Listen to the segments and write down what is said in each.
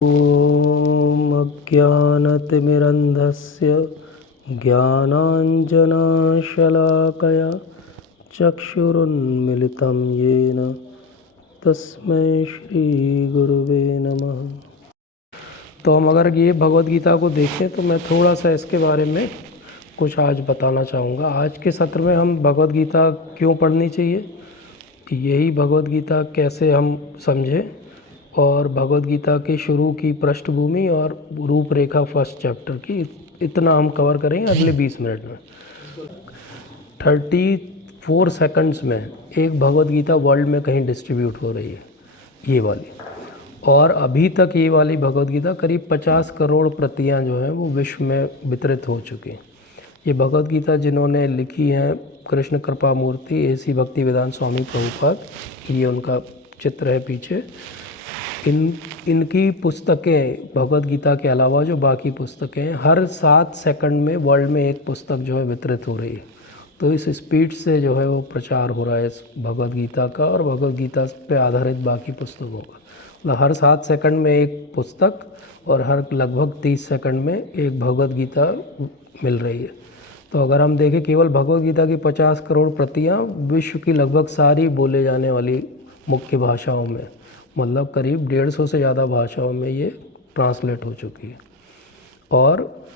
ॐ अज्ञानतिमिरन्धस्य ज्ञानाञ्जनशलाकया चक्षुरुन्मिलितं येन तस्मै श्रीगुरुवे नमः। तो हम अगर ये भगवद गीता को देखें तो मैं थोड़ा सा इसके बारे में कुछ आज बताना चाहूँगा। आज के सत्र में हम भगवद गीता क्यों पढ़नी चाहिए, यही भगवद गीता कैसे हम समझें, और भगवद गीता के शुरू की पृष्ठभूमि और रूपरेखा फर्स्ट चैप्टर की, इतना हम कवर करेंगे अगले 20 मिनट में। 34 सेकंड्स में एक भगवद गीता वर्ल्ड में कहीं डिस्ट्रीब्यूट हो रही है, ये वाली। और अभी तक ये वाली भगवद गीता करीब 50 करोड़ प्रतियां जो हैं वो विश्व में वितरित हो चुकी हैं। ये भगवद गीता जिन्होंने लिखी हैं कृष्ण कृपा मूर्ति एसी भक्ति वेदांत स्वामी प्रभुपाद, ये उनका चित्र है पीछे। इनकी पुस्तकें भगवद गीता के अलावा जो बाकी पुस्तकें हैं, हर 7 सेकंड में वर्ल्ड में एक पुस्तक जो है वितरित हो रही है। तो इस स्पीड से जो है वो प्रचार हो रहा है इस भगवद गीता का और भगवद गीता पे आधारित बाकी पुस्तकों का। मतलब हर 7 सेकंड में एक पुस्तक और हर लगभग 30 सेकंड में एक भगवद गीता मिल रही है। तो अगर हम देखें केवल भगवद गीता की 50 करोड़ प्रतियां विश्व की लगभग सारी बोले जाने वाली मुख्य भाषाओं में, मतलब करीब 150 से ज़्यादा भाषाओं में ये ट्रांसलेट हो चुकी है। और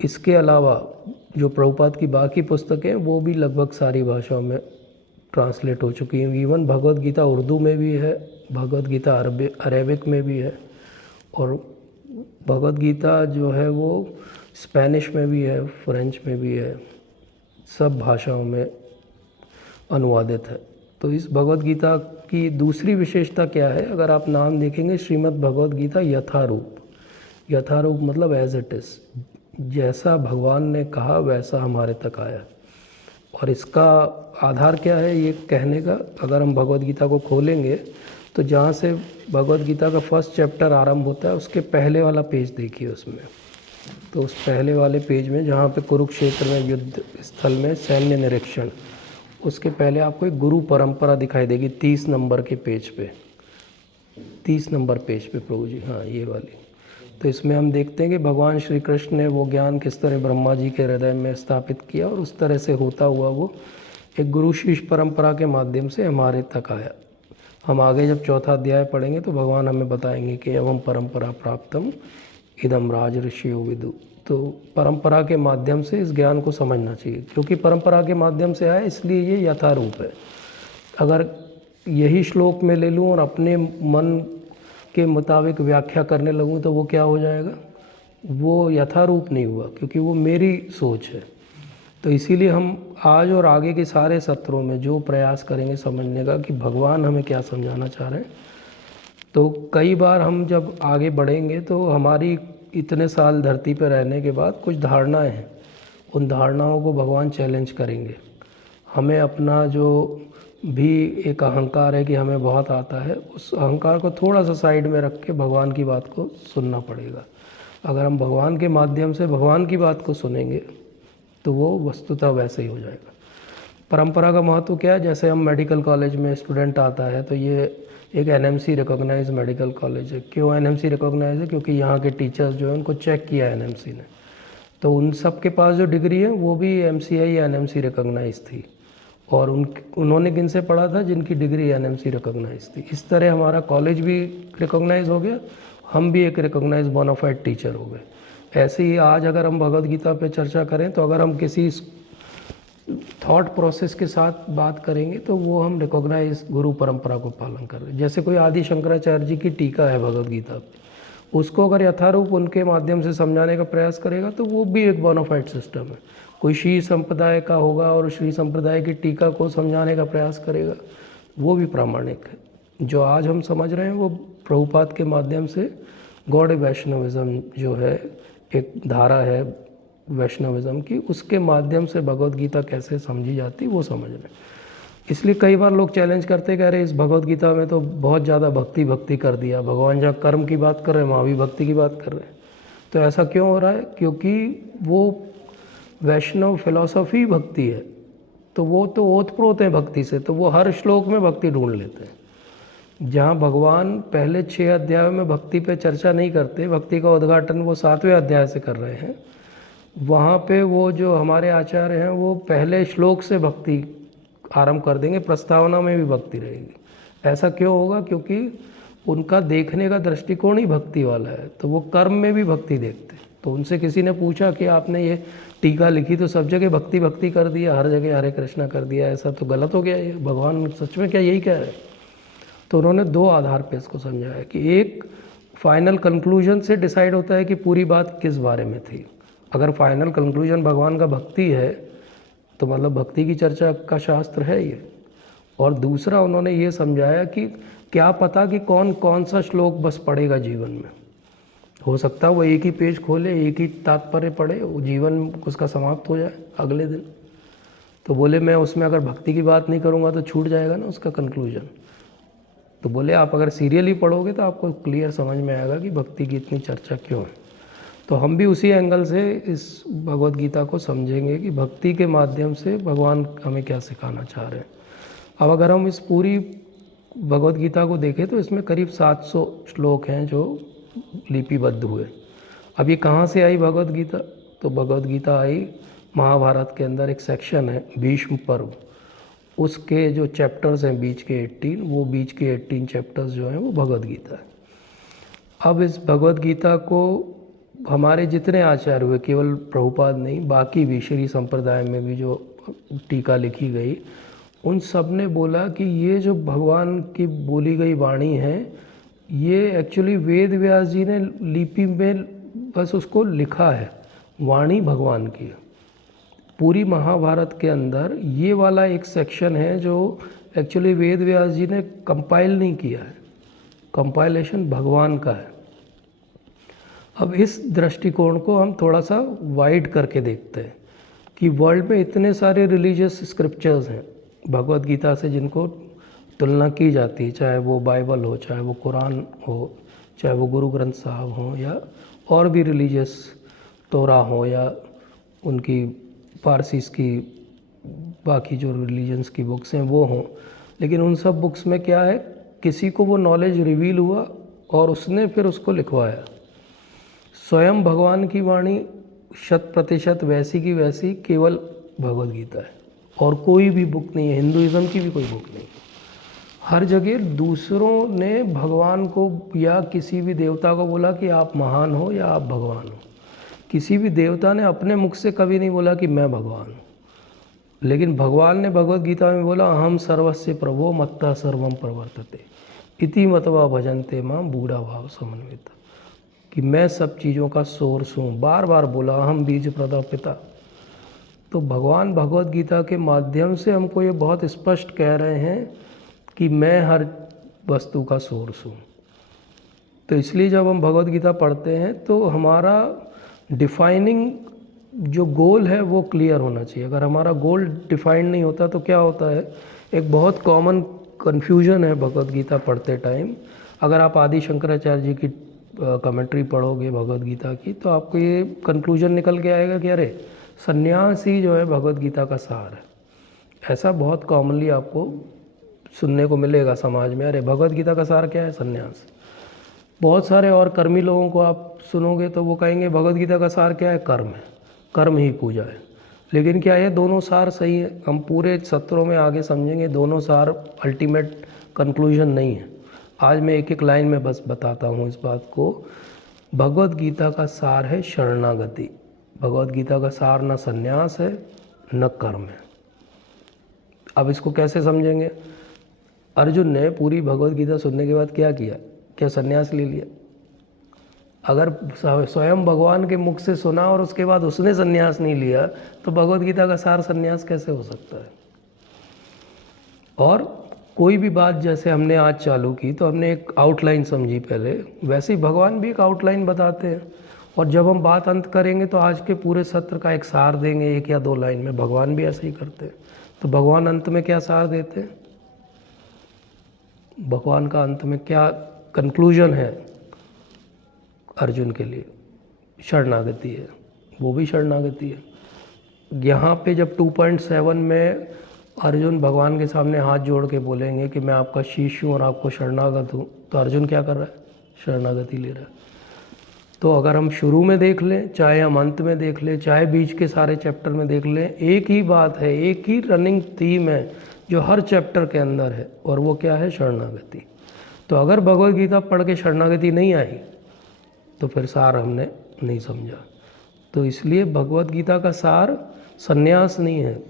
इसके अलावा जो प्रभुपाद की बाकी पुस्तकें वो भी लगभग सारी भाषाओं में ट्रांसलेट हो चुकी हैं। इवन भगवद गीता उर्दू में भी है, भगवद गीता अरेबिक में भी है, और भगवद गीता जो है वो स्पेनिश में भी है, फ्रेंच में भी है, सब भाषाओं में अनुवादित है। तो इस भगवद गीता की दूसरी विशेषता क्या है, अगर आप नाम देखेंगे श्रीमद् भगवद गीता यथारूप। यथारूप मतलब एज इट इज़, जैसा भगवान ने कहा वैसा हमारे तक आया। और इसका आधार क्या है ये कहने का, अगर हम भगवद गीता को खोलेंगे तो जहाँ से भगवद गीता का फर्स्ट चैप्टर आरंभ होता है उसके पहले वाला पेज देखिए उसमें। तो उस पहले वाले पेज में जहाँ पे कुरुक्षेत्र में युद्ध स्थल में सैन्य निरीक्षण, उसके पहले आपको एक गुरु परंपरा दिखाई देगी 30 नंबर के पेज पे, 30 नंबर पेज पे प्रभु जी, हाँ ये वाली। तो इसमें हम देखते हैं कि भगवान श्री कृष्ण ने वो ज्ञान किस तरह ब्रह्मा जी के हृदय में स्थापित किया और उस तरह से होता हुआ वो एक गुरु शिष्य परंपरा के माध्यम से हमारे तक आया। हम आगे जब चौथा अध्याय पढ़ेंगे तो भगवान हमें बताएंगे कि एवं परंपरा प्राप्तम इदम राज ऋषियो विदु। तो परंपरा के माध्यम से इस ज्ञान को समझना चाहिए, क्योंकि परंपरा के माध्यम से आया इसलिए ये यथारूप है। अगर यही श्लोक में ले लूँ और अपने मन के मुताबिक व्याख्या करने लगूँ तो वो क्या हो जाएगा, वो यथारूप नहीं हुआ, क्योंकि वो मेरी सोच है। तो इसीलिए हम आज और आगे के सारे सत्रों में जो प्रयास करेंगे समझने का कि भगवान हमें क्या समझाना चाह रहे हैं। तो कई बार हम जब आगे बढ़ेंगे तो हमारी इतने साल धरती पर रहने के बाद कुछ धारणाएं हैं, उन धारणाओं को भगवान चैलेंज करेंगे। हमें अपना जो भी एक अहंकार है कि हमें बहुत आता है, उस अहंकार को थोड़ा सा साइड में रख के भगवान की बात को सुनना पड़ेगा। अगर हम भगवान के माध्यम से भगवान की बात को सुनेंगे तो वो वस्तुतः वैसे ही हो जाएगा। परंपरा का महत्व क्या है, जैसे हम मेडिकल कॉलेज में स्टूडेंट आता है तो ये एक एनएमसी रिकॉग्नाइज मेडिकल कॉलेज है। क्यों एनएमसी रिकॉग्नाइज है, क्योंकि यहाँ के टीचर्स जो हैं उनको चेक किया है एनएमसी ने। तो उन सब के पास जो डिग्री है वो भी एमसीआई या एनएमसी रिकॉग्नाइज थी, और उन्होंने किन से पढ़ा था, जिनकी डिग्री एनएमसी रिकॉग्नाइज थी। इस तरह हमारा कॉलेज भी रिकॉग्नाइज हो गया, हम भी एक रिकॉग्नाइज बोनाफाइड टीचर हो गए। ऐसे ही आज अगर हम भगवद गीता पे चर्चा करें तो अगर हम किसी थॉट प्रोसेस के साथ बात करेंगे तो वो हम रिकॉग्नाइज गुरु परंपरा को पालन कर रहे हैं। जैसे कोई आदि शंकराचार्य जी की टीका है भगवद गीता पे, उसको अगर यथारूप उनके माध्यम से समझाने का प्रयास करेगा तो वो भी एक बोनाफाइड सिस्टम है। कोई श्री संप्रदाय का होगा और श्री संप्रदाय की टीका को समझाने का प्रयास करेगा, वो भी प्रामाणिक है। जो आज हम समझ रहे हैं वो प्रभुपाद के माध्यम से गॉड वैष्णविज्म जो है, एक धारा है वैष्णविज्म की, उसके माध्यम से भगवद गीता कैसे समझी जाती वो समझ रहे हैं। इसलिए कई बार लोग चैलेंज करते कह रहे इस भगवद गीता में तो बहुत ज़्यादा भक्ति कर दिया, भगवान जहाँ कर्म की बात कर रहे हैं वहाँ भी भक्ति की बात कर रहे हैं। तो ऐसा क्यों हो रहा है, क्योंकि वो वैष्णव फिलॉसफी भक्ति है, तो वो तो ओतप्रोत है भक्ति से, तो वो हर श्लोक में भक्ति ढूंढ लेते हैं। जहाँ भगवान पहले 6 अध्यायों में भक्ति पे चर्चा नहीं करते, भक्ति का उद्घाटन वो 7वें अध्याय से कर रहे हैं, वहाँ पे वो जो हमारे आचार्य हैं वो पहले श्लोक से भक्ति आरंभ कर देंगे, प्रस्तावना में भी भक्ति रहेगी। ऐसा क्यों होगा? क्योंकि उनका देखने का दृष्टिकोण ही भक्ति वाला है, तो वो कर्म में भी भक्ति देखते हैं। तो उनसे किसी ने पूछा कि आपने ये टीका लिखी तो सब जगह भक्ति भक्ति कर दिया, हर जगह हरे कृष्णा कर दिया, ऐसा तो गलत हो गया, ये भगवान सच में क्या यही कह रहे हैं? तो उन्होंने 2 आधार पे इसको समझाया कि एक फाइनल कंक्लूजन से डिसाइड होता है कि पूरी बात किस बारे में थी। अगर फाइनल कंक्लूजन भगवान का भक्ति है तो मतलब भक्ति की चर्चा का शास्त्र है ये। और दूसरा उन्होंने ये समझाया कि क्या पता कि कौन कौन सा श्लोक बस पढ़ेगा जीवन में। हो सकता है वो एक ही पेज खोले, एक ही तात्पर्य पढ़े, वो जीवन उसका समाप्त हो जाए अगले दिन। तो बोले मैं उसमें अगर भक्ति की बात नहीं करूँगा तो छूट जाएगा ना उसका कंक्लूजन। तो बोले आप अगर सीरियली पढ़ोगे तो आपको क्लियर समझ में आएगा कि भक्ति की इतनी चर्चा क्यों है। तो हम भी उसी एंगल से इस भगवद गीता को समझेंगे कि भक्ति के माध्यम से भगवान हमें क्या सिखाना चाह रहे हैं। अब अगर हम इस पूरी भगवद गीता को देखें तो इसमें करीब 700 श्लोक हैं जो लिपिबद्ध हुए। अब ये कहाँ से आई भगवद गीता? तो भगवद गीता आई महाभारत के अंदर, एक सेक्शन है भीष्म पर्व, उसके जो चैप्टर्स हैं बीच के 18, वो बीच के 18 चैप्टर्स जो हैं वो भगवद गीता है। अब इस भगवद गीता को हमारे जितने आचार्य हुए, केवल प्रभुपाद नहीं, बाकी भी श्री संप्रदाय में भी जो टीका लिखी गई, उन सब ने बोला कि ये जो भगवान की बोली गई वाणी है, ये एक्चुअली वेद व्यास जी ने लिपि में बस उसको लिखा है, वाणी भगवान की है। पूरी महाभारत के अंदर ये वाला एक सेक्शन है जो एक्चुअली वेद व्यास जी ने कंपाइल नहीं किया है, कंपाइलेशन भगवान का है। अब इस दृष्टिकोण को हम थोड़ा सा वाइड करके देखते हैं कि वर्ल्ड में इतने सारे रिलीजियस स्क्रिप्चर्स हैं भगवद गीता से जिनको तुलना की जाती है, चाहे वो बाइबल हो, चाहे वो कुरान हो, चाहे वो गुरु ग्रंथ साहब हों, या और भी रिलीजियस तोरा हो, या उनकी पारसीस की बाकी जो रिलीजन्स की बुक्स हैं वो हों। लेकिन उन सब बुक्स में क्या है, किसी को वो नॉलेज रिवील हुआ और उसने फिर उसको लिखवाया। स्वयं भगवान की वाणी 100% वैसी की वैसी केवल भगवद गीता है, और कोई भी बुक नहीं है, हिंदुइज़्म की भी कोई बुक नहीं है। हर जगह दूसरों ने भगवान को या किसी भी देवता को बोला कि आप महान हो या आप भगवान हो। किसी भी देवता ने अपने मुख से कभी नहीं बोला कि मैं भगवान हूँ, लेकिन भगवान ने भगवद गीता में बोला अहम सर्वस्य प्रभो मत्तः सर्वम प्रवर्तते इति मतवा भजन्ते मां बूढ़ा भाव समन्विता, कि मैं सब चीज़ों का सोर्स हूँ। बार बार बोला अहम बीज प्रदा पिता। तो भगवान भगवद गीता के माध्यम से हमको ये बहुत स्पष्ट कह रहे हैं कि मैं हर वस्तु का सोर्स हूँ। तो इसलिए जब हम भगवद गीता पढ़ते हैं तो हमारा डिफाइनिंग जो गोल है वो क्लियर होना चाहिए। अगर हमारा गोल डिफाइन नहीं होता तो क्या होता है, एक बहुत कॉमन कन्फ्यूजन है भगवद गीता पढ़ते टाइम। अगर आप आदि शंकराचार्य जी की कमेंट्री पढ़ोगे भगवद गीता की तो आपको ये कंक्लूजन निकल के आएगा कि अरे सन्यास ही जो है भगवद गीता का सार है। ऐसा बहुत कॉमनली आपको सुनने को मिलेगा समाज में, अरे भगवद गीता का सार क्या है, सन्यास। बहुत सारे और कर्मी लोगों को आप सुनोगे तो वो कहेंगे भगवद गीता का सार क्या है, कर्म है, कर्म ही पूजा है। लेकिन क्या ये दोनों सार सही है? हम पूरे सत्रों में आगे समझेंगे दोनों सार अल्टीमेट कंक्लूजन नहीं है। आज मैं एक एक लाइन में बस बताता हूँ इस बात को। भगवद गीता का सार है शरणागति। भगवद गीता का सार न सन्यास है न कर्म है। अब इसको कैसे समझेंगे? अर्जुन ने पूरी भगवद गीता सुनने के बाद क्या किया? क्या सन्यास ले लिया? अगर स्वयं भगवान के मुख से सुना और उसके बाद उसने सन्यास नहीं लिया तो भगवद गीता का सार सन्यास कैसे हो सकता है? और कोई भी बात जैसे हमने आज चालू की तो हमने एक आउटलाइन समझी पहले, वैसे ही भगवान भी एक आउटलाइन बताते हैं। और जब हम बात अंत करेंगे तो आज के पूरे सत्र का एक सार देंगे 1 या 2 लाइन में। भगवान भी ऐसे ही करते हैं। तो भगवान अंत में क्या सार देते हैं? भगवान का अंत में क्या कंक्लूजन है अर्जुन के लिए? शरणागति है, वो भी शरणागति है। यहाँ पे जब 2.7 में अर्जुन भगवान के सामने हाथ जोड़ के बोलेंगे कि मैं आपका शिष्य हूँ और आपको शरणागत हूँ, तो अर्जुन क्या कर रहा है? शरणागति ले रहा है। तो अगर हम शुरू में देख लें, चाहे हम अंत में देख लें, चाहे बीच के सारे चैप्टर में देख लें, एक ही बात है, एक ही रनिंग थीम है जो हर चैप्टर के अंदर है, और वो क्या है? शरणागति। तो अगर भगवद गीता पढ़ के शरणागति नहीं आई तो फिर सार हमने नहीं समझा। तो इसलिए भगवद गीता का सार संन्यास नहीं है,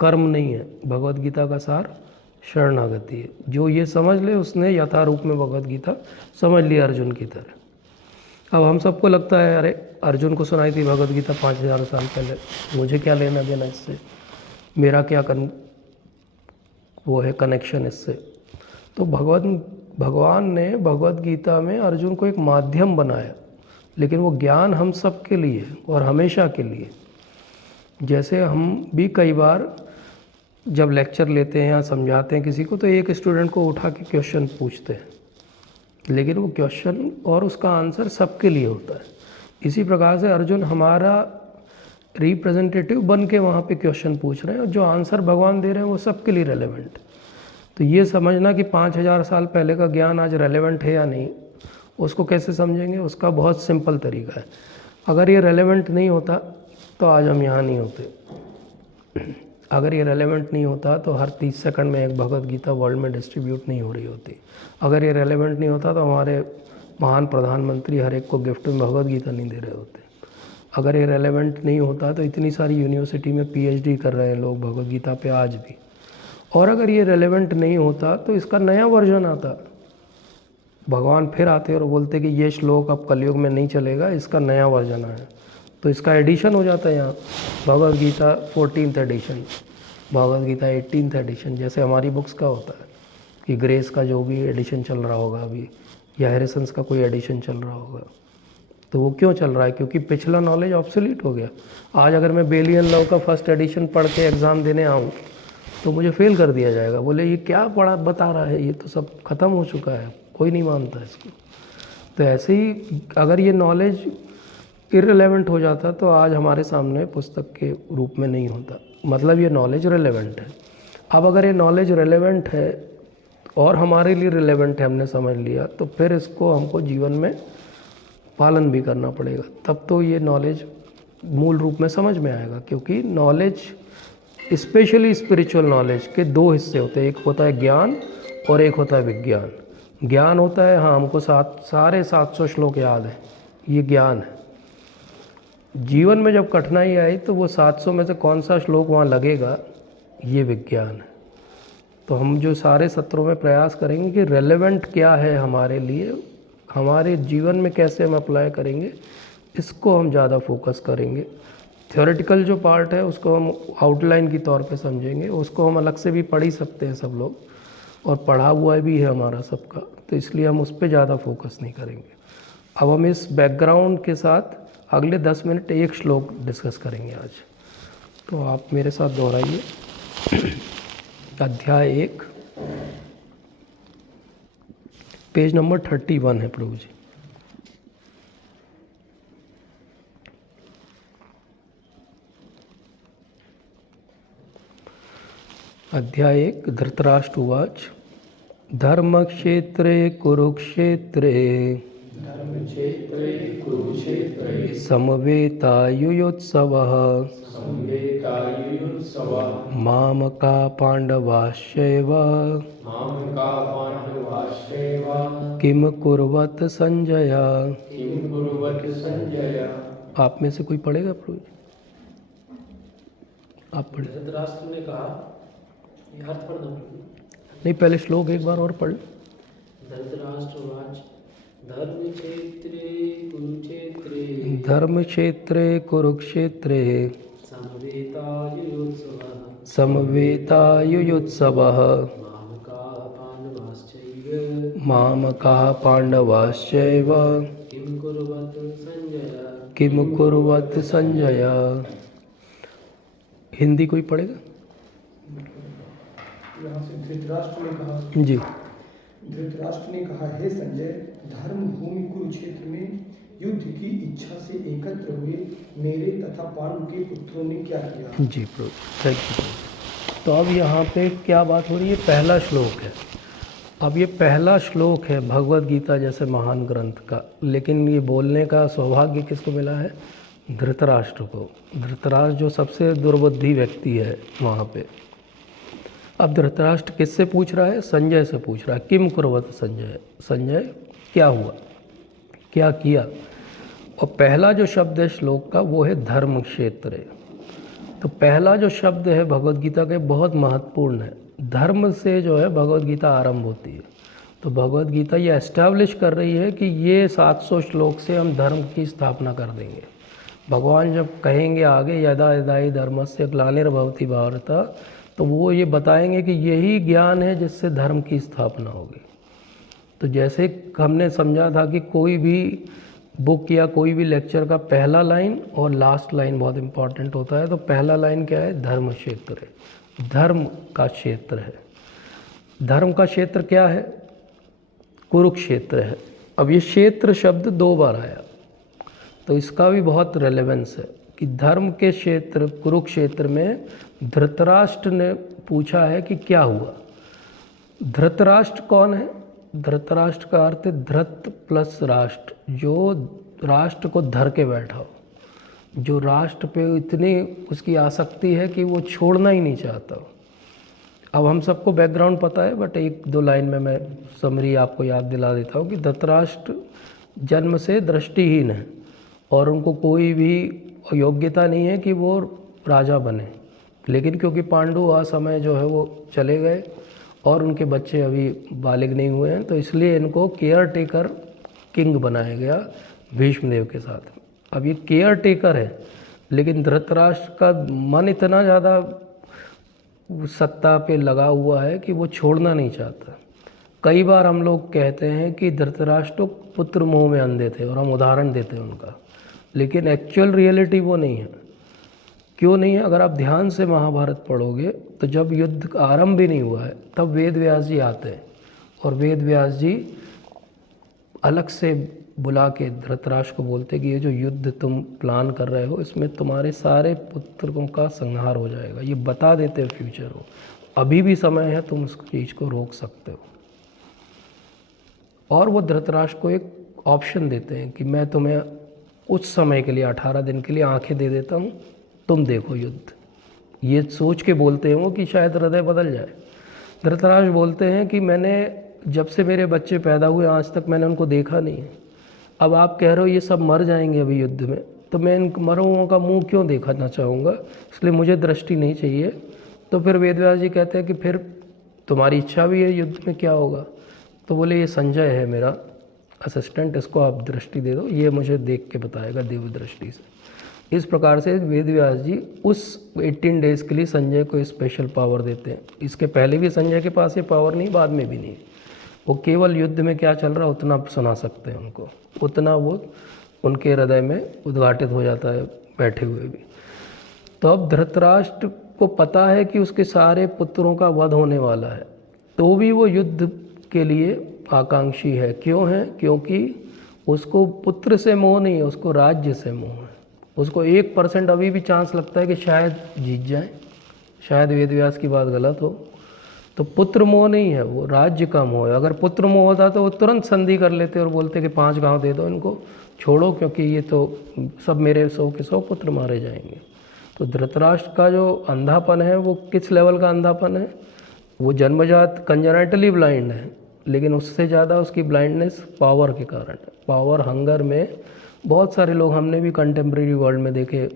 कर्म नहीं है। भगवद गीता का सार शरणागति है। जो ये समझ ले उसने यथारूप में भगवद गीता समझ लिया अर्जुन की तरह। अब हम सबको लगता है अरे अर्जुन को सुनाई थी भगवद गीता 5000 साल पहले, मुझे क्या लेना देना इससे, मेरा क्या वो है कनेक्शन इससे। तो भगवान ने भगवद गीता में अर्जुन को एक माध्यम बनाया, लेकिन वो ज्ञान हम सब के लिए और हमेशा के लिए। जैसे हम भी कई बार जब लेक्चर लेते हैं या समझाते हैं किसी को, तो एक स्टूडेंट को उठा के क्वेश्चन पूछते हैं, लेकिन वो क्वेश्चन और उसका आंसर सबके लिए होता है। इसी प्रकार से अर्जुन हमारा रिप्रेजेंटेटिव बन के वहाँ पे क्वेश्चन पूछ रहे हैं, और जो आंसर भगवान दे रहे हैं वो सबके लिए रेलेवेंट। तो ये समझना कि 5000 साल पहले का ज्ञान आज रेलेवेंट है या नहीं, उसको कैसे समझेंगे? उसका बहुत सिंपल तरीका है। अगर ये रेलेवेंट नहीं होता तो आज हम यहाँ नहीं होते। अगर ये रेलेवेंट नहीं होता तो हर 30 सेकंड में एक भगवद गीता वर्ल्ड में डिस्ट्रीब्यूट नहीं हो रही होती। अगर ये रेलेवेंट नहीं होता तो हमारे महान प्रधानमंत्री हर एक को गिफ्ट में भगवद गीता नहीं दे रहे होते। अगर ये रेलेवेंट नहीं होता तो इतनी सारी यूनिवर्सिटी में PhD कर रहे हैं लोग भगवद गीता पे आज भी। और अगर ये रेलेवेंट नहीं होता तो इसका नया वर्जन आता, भगवान फिर आते और बोलते कि ये श्लोक अब कलयुग में नहीं चलेगा, इसका नया वर्जन आया, तो इसका एडिशन हो जाता है यहाँ Bhagavad Gita 14th edition, Bhagavad Gita 18th edition. जैसे हमारी बुक्स का होता है कि ग्रेस का जो भी एडिशन चल रहा होगा अभी, या हैरिसन्स का कोई एडिशन चल रहा होगा, तो वो क्यों चल रहा है? क्योंकि पिछला नॉलेज ऑब्सोलीट हो गया। आज अगर मैं बेलियन लॉ का फर्स्ट एडिशन पढ़ के एग्ज़ाम देने आऊँ तो मुझे फेल कर दिया जाएगा, बोले ये क्या पढ़ा बता रहा है, ये तो सब ख़त्म हो चुका है, कोई नहीं मानता इसको। तो ऐसे ही अगर ये नॉलेज इररिलेवेंट हो जाता तो आज हमारे सामने पुस्तक के रूप में नहीं होता, मतलब ये नॉलेज रिलेवेंट है। अब अगर ये नॉलेज रिलेवेंट है और हमारे लिए रिलेवेंट है, हमने समझ लिया, तो फिर इसको हमको जीवन में पालन भी करना पड़ेगा, तब तो ये नॉलेज मूल रूप में समझ में आएगा। क्योंकि नॉलेज, स्पेशली स्पिरिचुअल नॉलेज के दो हिस्से होते हैं, एक होता है ज्ञान और एक होता है विज्ञान। ज्ञान होता है हाँ हमको सारे 700 श्लोक याद है, ये ज्ञान है। जीवन में जब कठिनाई आई तो वो 700 में से कौन सा श्लोक वहाँ लगेगा, ये विज्ञान है। तो हम जो सारे सत्रों में प्रयास करेंगे कि रेलेवेंट क्या है हमारे लिए, हमारे जीवन में कैसे हम अप्लाई करेंगे, इसको हम ज़्यादा फोकस करेंगे। थ्योरेटिकल जो पार्ट है उसको हम आउटलाइन की तौर पे समझेंगे, उसको हम अलग से भी पढ़ ही सकते हैं सब लोग, और पढ़ा हुआ भी है हमारा सबका, तो इसलिए हम उस पर ज़्यादा फोकस नहीं करेंगे। अब हम इस बैकग्राउंड के साथ अगले 10 मिनट एक श्लोक डिस्कस करेंगे आज। तो आप मेरे साथ दोहराइए। अध्याय 1 पेज नंबर 31 है प्रभु जी। अध्याय 1 धृतराष्ट्र उवाच धर्मक्षेत्रे कुरुक्षेत्रे समवेतायुयोत्सवः मामका पाण्डवाश्चैव किम कुर्वत संजय। आप में से कोई पढ़ेगा प्रभु जी? आप पढ़े। धृतराष्ट्र ने कहा, अर्थ पढ़ दो। नहीं, पहले श्लोक एक बार और पढ़। धृतराष्ट्रवाच धर्मक्षेत्रे कुरुक्षेत्रे समवेतायुयोत्सवः मामकाः पाण्डवाश्चैव किम कुर्वत संजय। हिंदी कोई पढ़ेगा? यहाँ से धृतराष्ट्र ने कहा, जी। धृतराष्ट्र ने कहा, हे संजय, धर्म भूमि कुरुक्षेत्र में युद्ध की इच्छा से एकत्र हुए मेरे तथा पांडु के पुत्रों ने क्या किया? जी प्रभु, थैंक यू। तो अब यहाँ पे क्या बात हो रही है, पहला श्लोक है। अब ये पहला श्लोक है भगवत गीता जैसे महान ग्रंथ का, लेकिन ये बोलने का सौभाग्य किसको मिला है, धृतराष्ट्र को। धृतराष्ट्र जो सबसे दुर्बुद्धि व्यक्ति है वहाँ पे। अब धृतराष्ट्र किससे पूछ रहा है, संजय से पूछ रहा है, किम कुर्वत संजय, संजय क्या हुआ, क्या किया। और पहला जो शब्द है श्लोक का वो है धर्म क्षेत्र। तो पहला जो शब्द है भगवत गीता के बहुत महत्वपूर्ण है। धर्म से जो है भगवत गीता आरंभ होती है। तो भगवत गीता ये एस्टैब्लिश कर रही है कि ये 700 श्लोक से हम धर्म की स्थापना कर देंगे। भगवान जब कहेंगे आगे यदा यदा हि धर्मस्य ग्लानिर्भवति भारत, तो वो ये बताएंगे कि यही ज्ञान है जिससे धर्म की स्थापना होगी। तो जैसे हमने समझा था कि कोई भी बुक या कोई भी लेक्चर का पहला लाइन और लास्ट लाइन बहुत इम्पॉर्टेंट होता है। तो पहला लाइन क्या है, धर्म क्षेत्र है, धर्म का क्षेत्र है। धर्म का क्षेत्र क्या है, कुरुक्षेत्र है। अब ये क्षेत्र शब्द 2 बार आया, तो इसका भी बहुत रेलेवेंस है कि धर्म के क्षेत्र कुरुक्षेत्र में धृतराष्ट्र ने पूछा है कि क्या हुआ। धृतराष्ट्र कौन है, धृतराष्ट्र का अर्थ है धृत प्लस राष्ट्र, जो राष्ट्र को धर के बैठा हो, जो राष्ट्र पे इतनी उसकी आसक्ति है कि वो छोड़ना ही नहीं चाहता। अब हम सबको बैकग्राउंड पता है, बट 1-2 लाइन में मैं समरी आपको याद दिला देता हूँ कि धृतराष्ट्र जन्म से दृष्टिहीन है और उनको कोई भी योग्यता नहीं है कि वो राजा बने। लेकिन क्योंकि पांडु असमय जो है वो चले गए और उनके बच्चे अभी बालिग नहीं हुए हैं, तो इसलिए इनको केयर टेकर किंग बनाया गया भीष्मदेव के साथ। अब ये केयर टेकर है, लेकिन धृतराष्ट्र का मन इतना ज़्यादा सत्ता पे लगा हुआ है कि वो छोड़ना नहीं चाहता। कई बार हम लोग कहते हैं कि धृतराष्ट्र पुत्र मोह में अंधे थे और हम उदाहरण देते हैं उनका, लेकिन एक्चुअल रियलिटी वो नहीं है। क्यों नहीं है, अगर आप ध्यान से महाभारत पढ़ोगे तो जब युद्ध आरंभ भी नहीं हुआ है तब वेद व्यास जी आते हैं और वेद व्यास जी अलग से बुला के धृतराष्ट्र को बोलते कि ये जो युद्ध तुम प्लान कर रहे हो इसमें तुम्हारे सारे पुत्रों का संहार हो जाएगा। ये बता देते हैं फ्यूचर हो, अभी भी समय है, तुम उस चीज़ को रोक सकते हो। और वो धृतराष्ट्र को एक ऑप्शन देते हैं कि मैं तुम्हें उस समय के लिए 18 दिन के लिए आंखें दे देता हूँ, तुम देखो युद्ध। ये सोच के बोलते हैं वो कि शायद हृदय बदल जाए। धृतराष्ट्र बोलते हैं कि मैंने जब से मेरे बच्चे पैदा हुए आज तक मैंने उनको देखा नहीं है। अब आप कह रहे हो ये सब मर जाएंगे अभी युद्ध में, तो मैं इन मरे हुओं का मुंह क्यों देखना चाहूँगा, इसलिए मुझे दृष्टि नहीं चाहिए। तो फिर वेदव्यास जी कहते हैं कि फिर तुम्हारी इच्छा भी है युद्ध में क्या होगा। तो बोले ये संजय है मेरा असिस्टेंट, इसको आप दृष्टि दे दो, ये मुझे देख के बताएगा दिव्य दृष्टि से। इस प्रकार से वेदव्यास जी उस 18 डेज़ के लिए संजय को स्पेशल पावर देते हैं। इसके पहले भी संजय के पास ये पावर नहीं, बाद में भी नहीं। वो केवल युद्ध में क्या चल रहा है उतना सुना सकते हैं उनको, उतना वो उनके हृदय में उद्घाटित हो जाता है बैठे हुए भी। तो अब धृतराष्ट्र को पता है कि उसके सारे पुत्रों का वध होने वाला है, तो भी वो युद्ध के लिए आकांक्षी है। क्यों है, क्योंकि उसको पुत्र से मोह नहीं है, उसको राज्य से मोह है। उसको 1% अभी भी चांस लगता है कि शायद जीत जाए, शायद वेदव्यास की बात गलत हो। तो पुत्र मोह नहीं है, वो राज्य का मोह है। अगर पुत्र मोह होता तो वो तुरंत संधि कर लेते और बोलते कि 5 गांव दे दो इनको, छोड़ो, क्योंकि ये तो सब मेरे 100 के 100 पुत्र मारे जाएंगे। तो धृतराष्ट्र का जो अंधापन है वो किस लेवल का अंधापन है, वो जन्मजात कंजेनिटली ब्लाइंड है, लेकिन उससे ज़्यादा उसकी ब्लाइंडनेस पावर के कारण है। पावर हंगर में बहुत सारे लोग हमने भी कंटेम्प्रेरी वर्ल्ड में देखे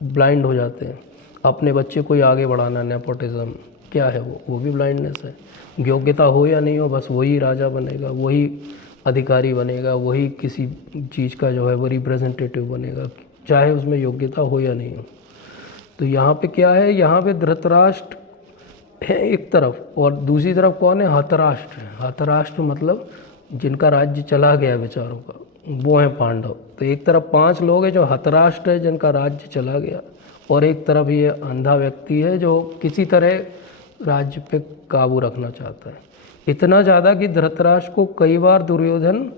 ब्लाइंड हो जाते हैं। अपने बच्चे को ही आगे बढ़ाना, नेपोटिज्म क्या है वो भी ब्लाइंडनेस है। योग्यता हो या नहीं हो, बस वही राजा बनेगा, वही अधिकारी बनेगा, वही किसी चीज़ का जो है वो रिप्रेजेंटेटिव बनेगा, चाहे उसमें योग्यता हो या नहीं हो। तो यहाँ पे क्या है, यहाँ पे धृतराष्ट्र है एक तरफ और दूसरी तरफ कौन है, हतराष्ट्र है। हतराष्ट्र मतलब जिनका राज्य चला गया बेचारों का, वो हैं पांडव। तो एक तरफ 5 लोग हैं जो हतराष्ट्र है जिनका राज्य चला गया, और एक तरफ ये अंधा व्यक्ति है जो किसी तरह राज्य पे काबू रखना चाहता है। इतना ज़्यादा कि धृतराष्ट्र को कई बार दुर्योधन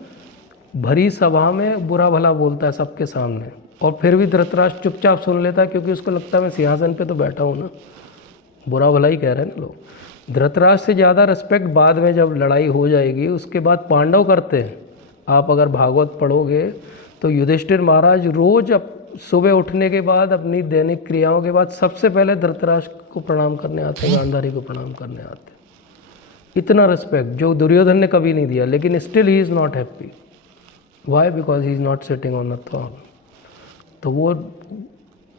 भरी सभा में बुरा भला बोलता है सबके सामने, और फिर भी धृतराष्ट्र चुपचाप सुन लेता है, क्योंकि उसको लगता है मैं सिंहासन पे तो बैठा हूँ ना, बुरा भला ही कह रहे हैं ना लोग। धृतराष्ट्र से ज़्यादा रिस्पेक्ट बाद में जब लड़ाई हो जाएगी उसके बाद पांडव करते हैं। आप अगर भागवत पढ़ोगे तो युधिष्ठिर महाराज रोज सुबह उठने के बाद अपनी दैनिक क्रियाओं के बाद सबसे पहले धृतराष्ट्र को प्रणाम करने आते हैं, गांधारी को प्रणाम करने आते हैं। इतना रिस्पेक्ट जो दुर्योधन ने कभी नहीं दिया, लेकिन still he is not happy. Why? Because he is not sitting on a throne. तो वो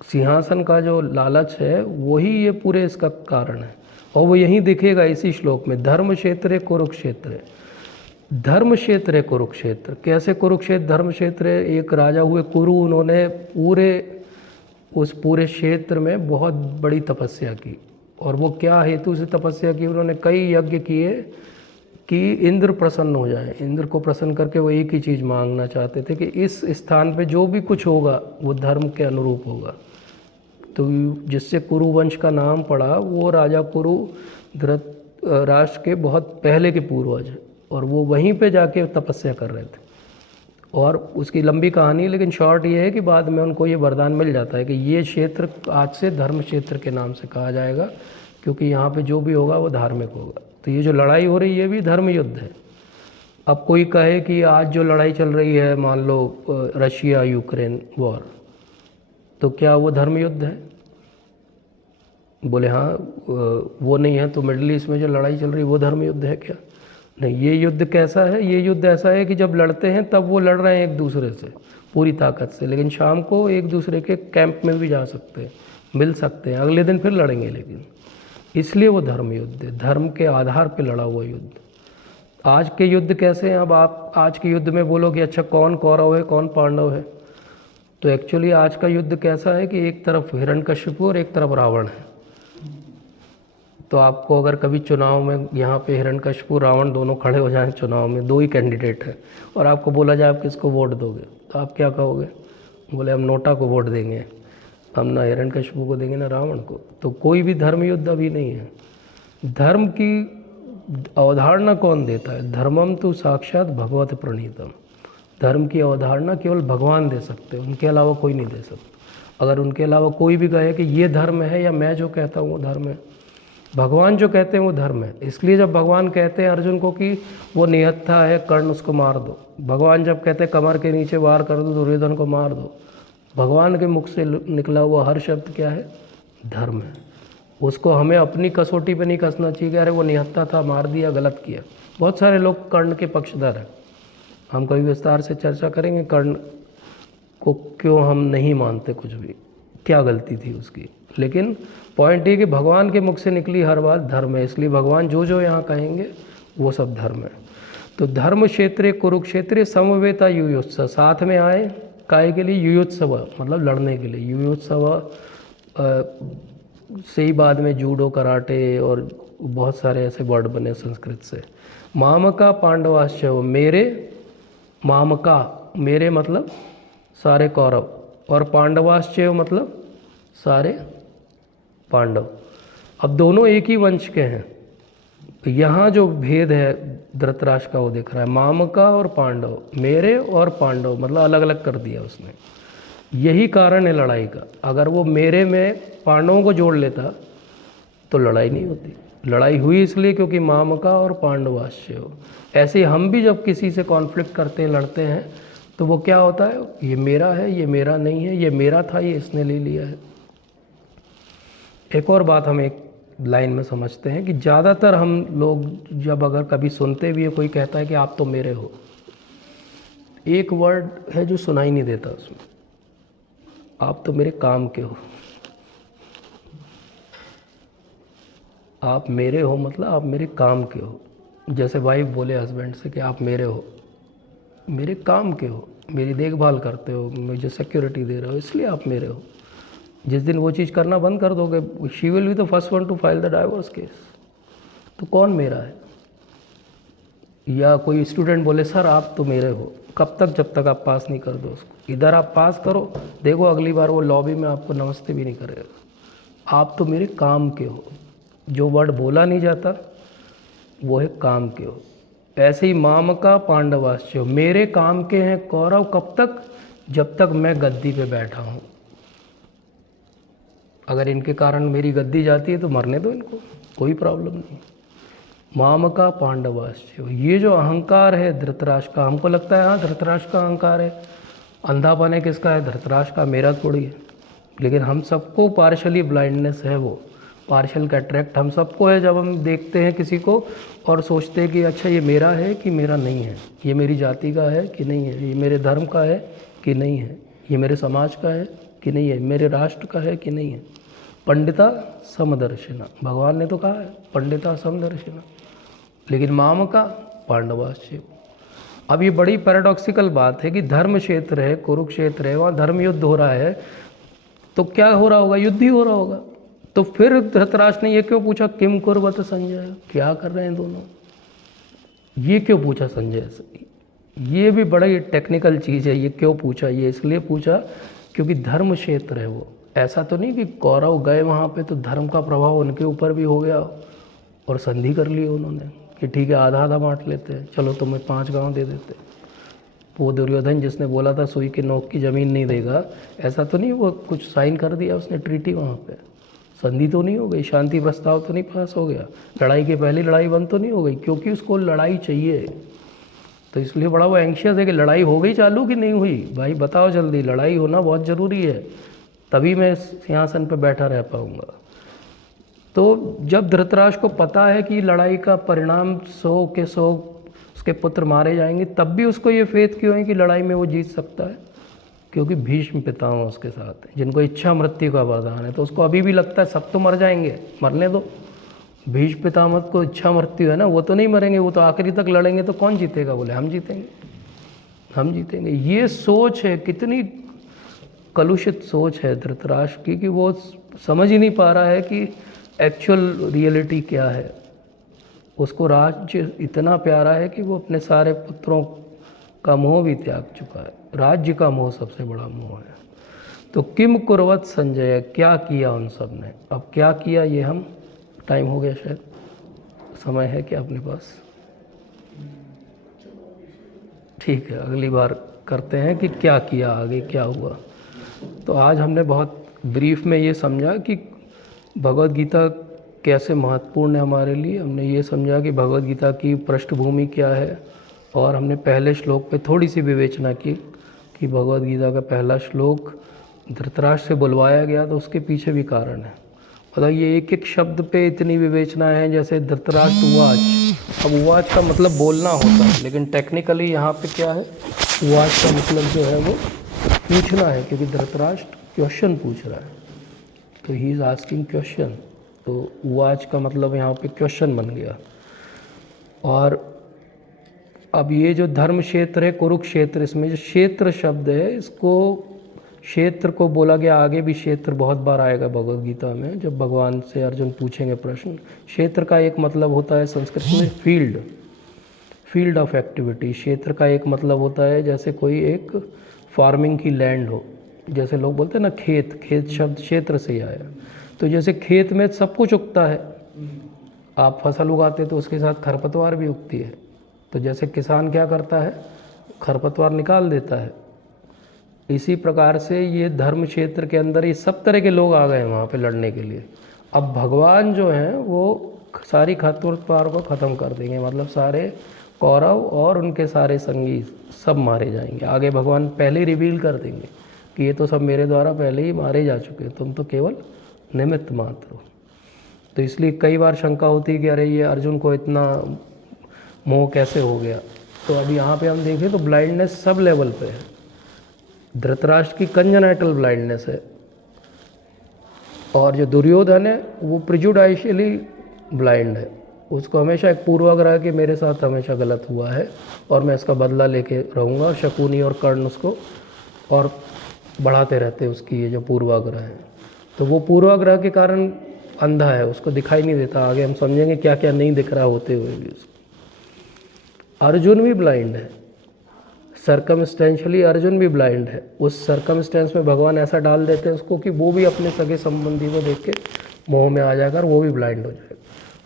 सिंहासन का जो लालच है वही ये पूरे इसका कारण है। और वो यहीं दिखेगा इसी श्लोक में, धर्म क्षेत्र कुरुक्षेत्र। धर्म क्षेत्र है कुरुक्षेत्र। कैसे कुरुक्षेत्र धर्म क्षेत्र है? एक राजा हुए कुरु, उन्होंने उस पूरे क्षेत्र में बहुत बड़ी तपस्या की। और वो क्या हेतु से तपस्या की? उन्होंने कई यज्ञ किए कि इंद्र प्रसन्न हो जाए। इंद्र को प्रसन्न करके वो एक ही चीज़ मांगना चाहते थे कि इस स्थान पे जो भी कुछ होगा वो धर्म के अनुरूप होगा। तो जिससे कुरु वंश का नाम पड़ा, वो राजा कुरु धृतराष्ट्र के बहुत पहले के पूर्वज हैं, और वो वहीं पे जाके तपस्या कर रहे थे। और उसकी लंबी कहानी, लेकिन शॉर्ट ये है कि बाद में उनको ये वरदान मिल जाता है कि ये क्षेत्र आज से धर्म क्षेत्र के नाम से कहा जाएगा, क्योंकि यहाँ पे जो भी होगा वो धार्मिक होगा। तो ये जो लड़ाई हो रही है ये भी धर्म युद्ध है। अब कोई कहे कि आज जो लड़ाई चल रही है, मान लो रशिया यूक्रेन वॉर, तो क्या वो धर्म युद्ध है? बोले हाँ वो नहीं है, तो मिडिल ईस्ट में जो लड़ाई चल रही है वो धर्म युद्ध है क्या? नहीं। ये युद्ध कैसा है? ये युद्ध ऐसा है कि जब लड़ते हैं तब वो लड़ रहे हैं एक दूसरे से पूरी ताकत से, लेकिन शाम को एक दूसरे के कैंप में भी जा सकते हैं, मिल सकते हैं, अगले दिन फिर लड़ेंगे। लेकिन इसलिए वो धर्म युद्ध है, धर्म के आधार पर लड़ा हुआ युद्ध। आज के युद्ध कैसे हैं? अब आप आज के युद्ध में बोलो कि अच्छा कौन कौरव है कौन पांडव है, तो एक्चुअली आज का युद्ध कैसा है कि एक तरफ हिरण्यकशिपु और एक तरफ रावण है। तो आपको अगर कभी चुनाव में यहाँ पे हिरण्यकशिपु रावण दोनों खड़े हो जाएं चुनाव में, दो ही कैंडिडेट हैं, और आपको बोला जाए आप किसको वोट दोगे, तो आप क्या कहोगे? बोले हम नोटा को वोट देंगे, हम ना हिरण्यकशिपु को देंगे ना रावण को। तो कोई भी धर्म युद्ध अभी नहीं है। धर्म की अवधारणा कौन देता है? धर्मम तो साक्षात भगवत प्रणीतम। धर्म की अवधारणा केवल भगवान दे सकते हैं, उनके अलावा कोई नहीं दे सकता। अगर उनके अलावा कोई भी कहे कि ये धर्म है या मैं जो कहता हूँ वो धर्म है, भगवान जो कहते हैं वो धर्म है। इसलिए जब भगवान कहते हैं अर्जुन को कि वो निहत्था है, कर्ण उसको मार दो, भगवान जब कहते हैं कमर के नीचे वार कर दो, दुर्योधन को मार दो, भगवान के मुख से निकला हुआ हर शब्द क्या है? धर्म है। उसको हमें अपनी कसौटी पे नहीं कसना चाहिए कि अरे वो निहत्था था, मार दिया, गलत किया। बहुत सारे लोग कर्ण के पक्षधर हैं, हम कभी विस्तार से चर्चा करेंगे कर्ण को क्यों हम नहीं मानते, कुछ भी क्या गलती थी उसकी। लेकिन पॉइंट ये कि भगवान के मुख से निकली हर बात धर्म है, इसलिए भगवान जो जो यहाँ कहेंगे वो सब धर्म है। तो धर्म क्षेत्र कुरुक्षेत्र समवेता युयोत्सव, साथ में आए काय के लिए? युयोत्सव मतलब लड़ने के लिए। युयोत्सव से ही बाद में जूडो, कराटे और बहुत सारे ऐसे वर्ड बने संस्कृत से। मामका पांडवाश्चैव, मेरे, मामका मेरे मतलब सारे कौरव, और पांडवाश्चैव मतलब सारे पांडव। अब दोनों एक ही वंश के हैं, तो यहाँ जो भेद है धृतराष्ट्र का वो दिख रहा है। मामका और पांडव, मेरे और पांडव मतलब अलग अलग कर दिया उसने। यही कारण है लड़ाई का। अगर वो मेरे में पांडवों को जोड़ लेता तो लड़ाई नहीं होती। लड़ाई हुई इसलिए क्योंकि मामका और पांडवाश्चैव। ऐसे हम भी जब किसी से कॉन्फ्लिक्ट करते हैं, लड़ते हैं, तो वो क्या होता है? ये मेरा है, ये मेरा नहीं है, ये मेरा था, ये इसने ले लिया है। एक और बात हम एक लाइन में समझते हैं कि ज़्यादातर हम लोग जब अगर कभी सुनते भी है कोई कहता है कि आप तो मेरे हो, एक वर्ड है जो सुनाई नहीं देता उसमें, आप तो मेरे काम के हो। आप मेरे हो मतलब आप मेरे काम के हो। जैसे वाइफ बोले हस्बैंड से कि आप मेरे हो, मेरे काम के हो, मेरी देखभाल करते हो, मुझे सिक्योरिटी दे रहे हो, इसलिए आप मेरे हो। जिस दिन वो चीज़ करना बंद कर दोगे, she will be the first one two file the divorce case. तो कौन मेरा है? या कोई स्टूडेंट बोले सर आप तो मेरे हो, कब तक? जब तक आप पास नहीं कर दो उसको। इधर आप पास करो, देखो अगली बार वो लॉबी में आपको नमस्ते भी नहीं करेगा। आप तो मेरे काम के हो। जो वर्ड बोला नहीं जाता वो है काम के हो। ऐसे ही मामका पांडवाश्चैव, मेरे काम के हैं कौरव। कब तक? जब तक मैं गद्दी पे बैठा हूँ। अगर इनके कारण मेरी गद्दी जाती है तो मरने दो इनको, कोई प्रॉब्लम नहीं। मामका पांडवाश्च, ये जो अहंकार है धृतराष्ट्र का, हमको लगता है हाँ धृतराष्ट्र का अहंकार है, अंधापन है किसका है? धृतराष्ट्र का, मेरा थोड़ी है। लेकिन हम सबको पार्शली ब्लाइंडनेस है, वो पार्शल कैटरेक्ट हम सबको है। जब हम देखते हैं किसी को और सोचते हैं कि अच्छा ये मेरा है कि मेरा नहीं है, ये मेरी जाति का है कि नहीं है, ये मेरे धर्म का है कि नहीं है, ये मेरे समाज का है कि नहीं है, मेरे राष्ट्र का है कि नहीं है। पंडिता समदर्शिना, भगवान ने तो कहा है पंडिता समदर्शिना। लेकिन माम का पांडवाश्च। अब ये बड़ी पैराडॉक्सिकल बात है कि धर्म क्षेत्र है, कुरुक्षेत्र है, वहाँ धर्म युद्ध हो रहा है, तो क्या हो रहा होगा? युद्ध ही हो रहा होगा। तो फिर धृतराष्ट्र ने ये क्यों पूछा किम कुर्वत संजय, क्या कर रहे हैं दोनों? ये क्यों पूछा संजय से? ये भी बड़ी टेक्निकल चीज़ है। ये क्यों पूछा? ये इसलिए पूछा क्योंकि धर्म क्षेत्र है वो। ऐसा तो नहीं कि कौरव गए वहाँ पे तो धर्म का प्रभाव उनके ऊपर भी हो गया और संधि कर ली उन्होंने कि ठीक है आधा आधा बांट लेते हैं, चलो तुम्हें 5 गांव दे देते। वो दुर्योधन जिसने बोला था सुई के नोक की ज़मीन नहीं देगा, ऐसा तो नहीं वो कुछ साइन कर दिया उसने ट्रीटी वहाँ पे, संधि तो नहीं हो गई, शांति प्रस्ताव तो नहीं पास हो गया, लड़ाई के पहले लड़ाई बंद तो नहीं हो गई, क्योंकि उसको लड़ाई चाहिए। तो इसलिए बड़ा वो एंशियस है कि लड़ाई हो गई चालू कि नहीं हुई, भाई बताओ जल्दी, लड़ाई होना बहुत ज़रूरी है, तभी मैं सिंहासन पर बैठा रह पाऊँगा। तो जब धृतराष्ट्र को पता है कि लड़ाई का परिणाम 100 के 100 उसके पुत्र मारे जाएंगे, तब भी उसको ये फेथ क्यों है कि लड़ाई में वो जीत सकता है? क्योंकि भीष्म पितामह उसके साथ है जिनको इच्छा मृत्यु का वरदान है। तो उसको अभी भी लगता है सब तो मर जाएंगे, मरने दो। भीष्म पितामह को इच्छा मृत्यु है ना, वो तो नहीं मरेंगे, वो तो आखिरी तक लड़ेंगे, तो कौन जीतेगा? बोले हम जीतेंगे, हम जीतेंगे। ये सोच है, कितनी कलुषित सोच है धृतराष्ट्र की कि वो समझ ही नहीं पा रहा है कि एक्चुअल रियलिटी क्या है। उसको राज्य इतना प्यारा है कि वो अपने सारे पुत्रों का मोह भी त्याग चुका है। राज्य का मोह सबसे बड़ा मोह है। तो किम कुर्वत संजय, क्या किया उन सब ने? अब क्या किया ये हम, टाइम हो गया शायद, समय है क्या अपने पास? ठीक है, अगली बार करते हैं कि क्या किया, आगे क्या हुआ। तो आज हमने बहुत ब्रीफ में ये समझा कि भगवद गीता कैसे महत्वपूर्ण है हमारे लिए। हमने ये समझा कि भगवद गीता की पृष्ठभूमि क्या है, और हमने पहले श्लोक पे थोड़ी सी विवेचना की कि भगवद गीता का पहला श्लोक धृतराष्ट्र से बुलवाया गया, तो उसके पीछे भी कारण है। मतलब ये एक एक शब्द पे इतनी विवेचना है, जैसे धृतराष्ट्र उवाच। अब उवाच का मतलब बोलना होता है, लेकिन टेक्निकली यहाँ पे क्या है, उवाच का मतलब जो है वो पूछना है, क्योंकि धृतराष्ट्र क्वेश्चन पूछ रहा है, तो ही इज़ आस्किंग क्वेश्चन। तो उवाच का मतलब यहाँ पे क्वेश्चन बन गया। और अब ये जो धर्म क्षेत्र है कुरुक्षेत्र, इसमें जो क्षेत्र शब्द है, इसको क्षेत्र को बोला गया, आगे भी क्षेत्र बहुत बार आएगा भगवद गीता में। जब भगवान से अर्जुन पूछेंगे प्रश्न, क्षेत्र का एक मतलब होता है संस्कृत में फील्ड, फील्ड ऑफ एक्टिविटी। क्षेत्र का एक मतलब होता है जैसे कोई एक फार्मिंग की लैंड हो, जैसे लोग बोलते हैं ना खेत, खेत शब्द क्षेत्र से ही आया। तो जैसे खेत में सब कुछ उगता है, आप फसल उगाते तो उसके साथ खरपतवार भी उगती है, तो जैसे किसान क्या करता है, खरपतवार निकाल देता है। इसी प्रकार से ये धर्म क्षेत्र के अंदर ये सब तरह के लोग आ गए हैं वहाँ पे लड़ने के लिए। अब भगवान जो हैं वो सारी खरपतवार को ख़त्म कर देंगे, मतलब सारे कौरव और उनके सारे संगी सब मारे जाएंगे। आगे भगवान पहले ही रिवील कर देंगे कि ये तो सब मेरे द्वारा पहले ही मारे जा चुके हैं, तुम तो केवल निमित्त मात्र हो। तो इसलिए कई बार शंका होती है कि अरे ये अर्जुन को इतना मोह कैसे हो गया। तो अब यहाँ पे हम देखें तो ब्लाइंडनेस सब लेवल पे है। धृतराष्ट्र की कंजेनाइटल ब्लाइंडनेस है, और जो दुर्योधन है वो प्रिजुडाइशियली ब्लाइंड है। उसको हमेशा एक पूर्वाग्रह कि मेरे साथ हमेशा गलत हुआ है और मैं इसका बदला लेके रहूँगा। शकुनी और कर्ण उसको और बढ़ाते रहते उसकी ये जो पूर्वाग्रह है। तो वो पूर्वाग्रह के कारण अंधा है, उसको दिखाई नहीं देता। आगे हम समझेंगे क्या क्या नहीं दिख रहा होते हुए भी उसको। अर्जुन भी ब्लाइंड है, सर्कमस्टेंशियली अर्जुन भी ब्लाइंड है। उस सर्कमस्टेंस में भगवान ऐसा डाल देते हैं उसको कि वो भी अपने सगे संबंधी को देख के मोह में आ जाकर और वो भी ब्लाइंड हो जाएगा।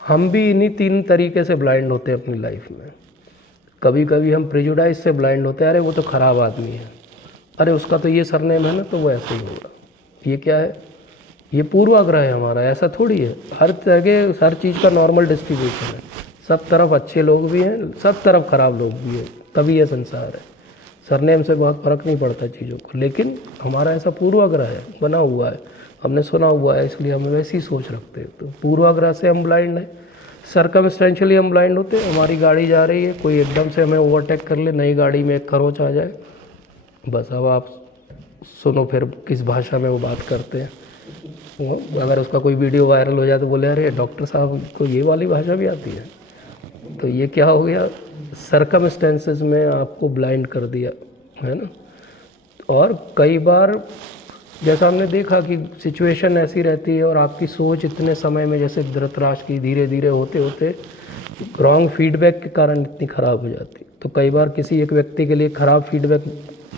हम भी इन्हीं 3 तरीके से ब्लाइंड होते हैं अपनी लाइफ में। कभी कभी हम प्रेजुडाइज से ब्लाइंड होते हैं, अरे वो तो ख़राब आदमी है, अरे उसका तो ये सरनेम है ना तो वो ऐसे ही होगा। ये क्या है? ये पूर्वाग्रह है हमारा, ऐसा थोड़ी है। हर जगह हर चीज़ का नॉर्मल डिस्ट्रीब्यूशन है, सब तरफ अच्छे लोग भी हैं, सब तरफ खराब लोग भी हैं, तभी ये संसार है। सरनेम से बहुत फर्क नहीं पड़ता चीज़ों को, लेकिन हमारा ऐसा पूर्वाग्रह है, बना हुआ है, हमने सुना हुआ है, इसलिए हम वैसी सोच रखते हैं। तो पूर्वाग्रह से हम ब्लाइंड हैं, सर्कमस्टेंशियली हम ब्लाइंड होते हैं। हमारी गाड़ी जा रही है, कोई एकदम से हमें ओवरटेक कर ले, नई गाड़ी में एक खरोच आ जाए, बस अब आप सुनो फिर किस भाषा में वो बात करते हैं। अगर उसका कोई वीडियो वायरल हो जाए तो बोले अरे डॉक्टर साहब को ये वाली भाषा भी आती है। तो ये क्या हो गया, सर्कमस्टेंसेस में आपको ब्लाइंड कर दिया है ना। और कई बार जैसा हमने देखा कि सिचुएशन ऐसी रहती है और आपकी सोच इतने समय में, जैसे धृतराष्ट्र की, धीरे धीरे होते होते रॉन्ग फीडबैक के कारण इतनी ख़राब हो जाती। तो कई बार किसी एक व्यक्ति के लिए ख़राब फीडबैक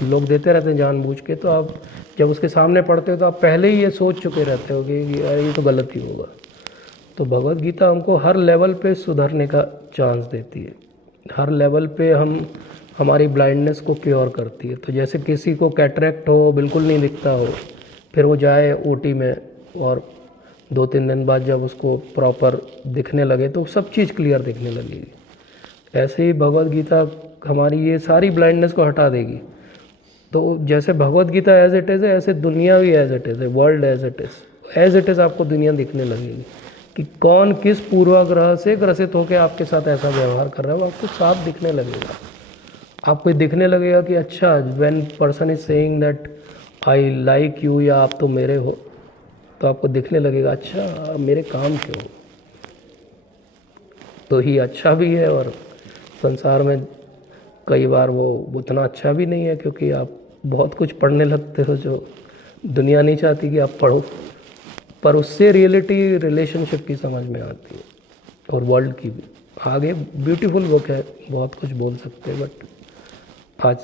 लोग देते रहते हैं जानबूझ के, तो आप जब उसके सामने पढ़ते हो तो आप पहले ही ये सोच चुके रहते हो कि ये तो गलत ही होगा। तो भगवत गीता हमको हर लेवल पे सुधरने का चांस देती है, हर लेवल पे हमारी ब्लाइंडनेस को क्योर करती है। तो जैसे किसी को कैटरेक्ट हो, बिल्कुल नहीं दिखता हो, फिर वो जाए ओटी में और 2-3 दिन बाद जब उसको प्रॉपर दिखने लगे तो सब चीज़ क्लियर दिखने लगेगी। ऐसे ही भगवत गीता हमारी ये सारी ब्लाइंडनेस को हटा देगी। तो जैसे Bhagavad Gita as it is है, ऐसे दुनिया भी एज इट इज़ है, वर्ल्ड एज इट इज़ आपको दुनिया दिखने लगेगी कि कौन किस पूर्वाग्रह से ग्रसित होकर आपके साथ ऐसा व्यवहार कर रहा है, वो आपको साफ दिखने लगेगा। आपको दिखने लगेगा कि अच्छा, when person is saying that I like you या आप तो मेरे हो, तो आपको दिखने लगेगा अच्छा मेरे काम के हो। तो ही अच्छा भी है, और संसार में कई बार वो उतना अच्छा भी नहीं है, क्योंकि आप बहुत कुछ पढ़ने लगते हो जो दुनिया नहीं चाहती कि आप पढ़ो, पर उससे रियलिटी रिलेशनशिप की समझ में आती है, और वर्ल्ड की भी। आगे ब्यूटीफुल बुक है, बहुत कुछ बोल सकते हैं, बट आज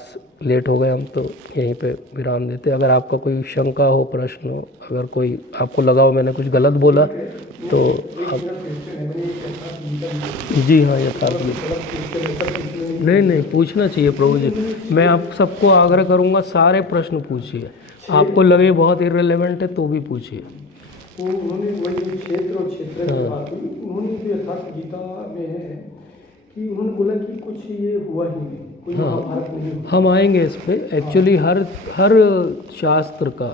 लेट हो गए हम, तो यहीं पे विराम देते। अगर आपका कोई शंका हो, प्रश्न हो, अगर कोई आपको लगा हो मैंने कुछ गलत बोला तो आप। जी हाँ, नहीं पूछना चाहिए प्रभु जी। मैं आप सबको आग्रह करूँगा, सारे प्रश्न पूछिए, आपको लगे बहुत इररिलेवेंट है तो भी पूछिए। तो उन्होंने वही क्षेत्र और क्षेत्र की बात हुई, उन्होंने जो यथार्थ गीता में है कि उन्होंने बोला कि कुछ ये हुआ ही नहीं, कोई महाभारत नहीं हुआ। हम आएंगे इस पे। एक्चुअली हर शास्त्र का,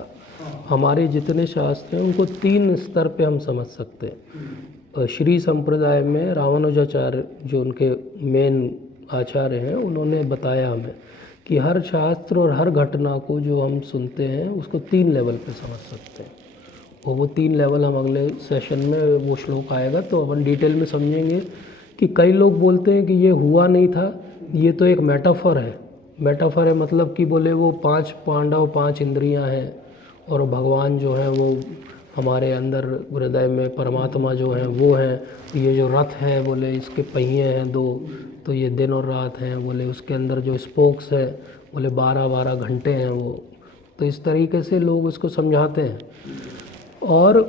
हमारे जितने शास्त्र हैं उनको 3 स्तर पे हम समझ सकते हैं। श्री संप्रदाय में रामानुजाचार्य जो उनके मेन आचार्य हैं, उन्होंने बताया हमें कि हर शास्त्र और हर घटना को जो हम सुनते हैं उसको 3 लेवल पे समझ सकते हैं। और वो 3 लेवल हम अगले सेशन में, वो श्लोक आएगा तो अपन डिटेल में समझेंगे कि कई लोग बोलते हैं कि ये हुआ नहीं था, ये तो एक मेटाफर है। मेटाफर है मतलब कि बोले वो 5 पांडव, 5 इंद्रियां हैं, और भगवान जो है वो हमारे अंदर हृदय में परमात्मा जो है वो हैं। ये जो रथ है बोले इसके पहिए हैं 2, तो ये दिन और रात हैं। बोले उसके अंदर जो स्पोक्स है बोले 12-12 घंटे हैं वो। तो इस तरीके से लोग इसको समझाते हैं। और